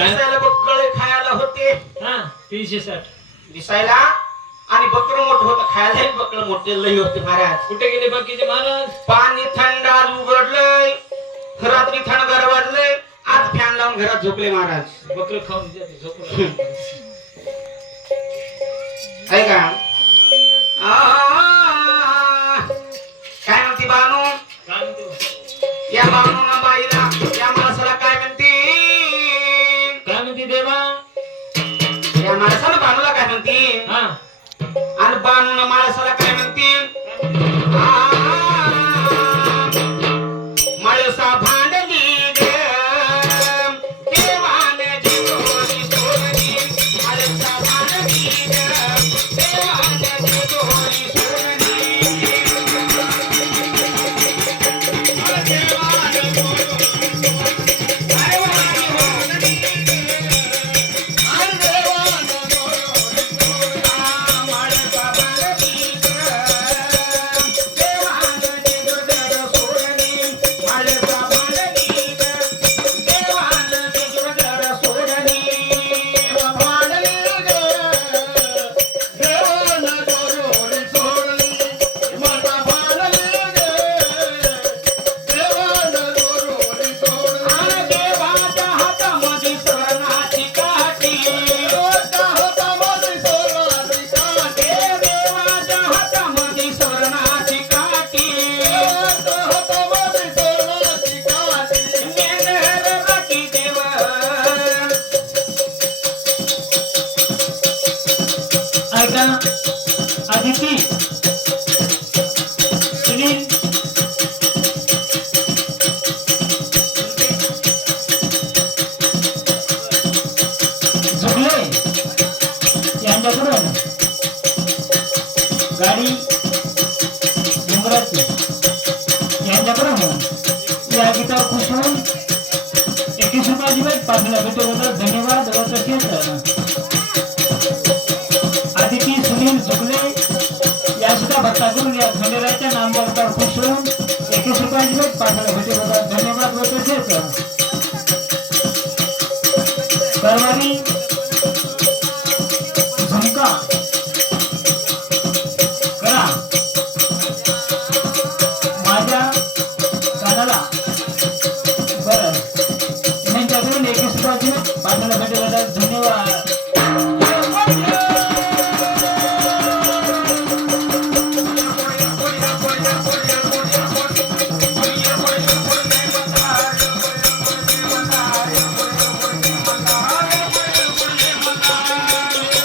दिसायला बकळे खायला होते. हा 360 दिसायला आणि बकरं मोठं होतं, खायला बकरं मोठे लई होते महाराज. कुठे गेले बाकीचे महाराज? पाणी थंड आज उघडलंय, रात्री थंडगार वाजलंय, आज फॅन लावून घरात झोपले महाराज. बकरं खाऊन झोपलं. आहे का? काय म्हणते बानू? काय म्हणतो? या बानूना बाईला या माणसाला काय म्हणते? काय म्हणते देवा? या माणसाला बानूला काय म्हणते? हा आणि बानूना माणसाला काय म्हणते? माळसा भांडली ग देवाने जितोरी सोडली. माळसा भांडली ग देवाने जितोरी सोडली. ऐका आदिती सुनील झुकले यांच्याकडून गाडी डोंगराची यांच्याकडून या गीतावर खुश होऊन 21 रुपयाची बाईक पाठवला भेटवतात. धन्यवाद. व तसेच आदिती सुनील झुकले या सुद्धा भक्ताकडून या मंदिराच्या नामबरोबर खुश होऊन 21 रुपयाची भेट पाठवला भेटवतात. धन्यवाद. व तसेच परवारी